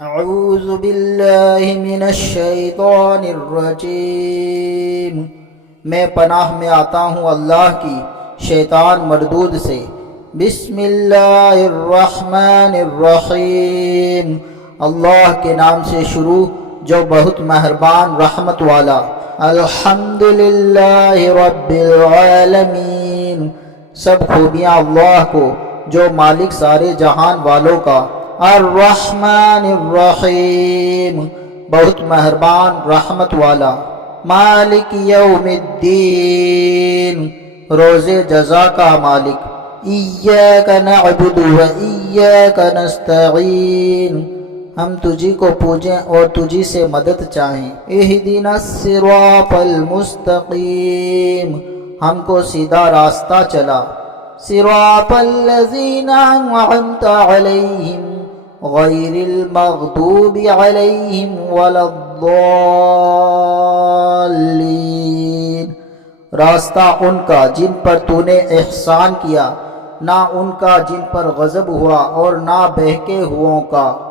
اعوذ باللہ من الشیطان الرجیم، میں پناہ میں آتا ہوں اللہ کی شیطان مردود سے۔ بسم اللہ الرحمن الرحیم، اللہ کے نام سے شروع جو بہت مہربان رحمت والا۔ الحمدللہ رب العالمین، سب خوبیاں اللہ کو جو مالک سارے جہان والوں کا۔ الرحمن الرحیم، بہت مہربان رحمت والا۔ مالک یوم الدین، روز جزا کا مالک۔ ایاک نعبد و ایاک نستعین، ہم تجھی کو پوجیں اور تجھی سے مدد چاہیں۔ اہدنا الصراط المستقیم، ہم کو سیدھا راستہ چلا۔ صراط الذین انعمت علیہم غیر المغضوب علیہم ولا الضالین، راستہ ان کا جن پر تو نے احسان کیا، نہ ان کا جن پر غضب ہوا اور نہ بہکے ہوئوں کا۔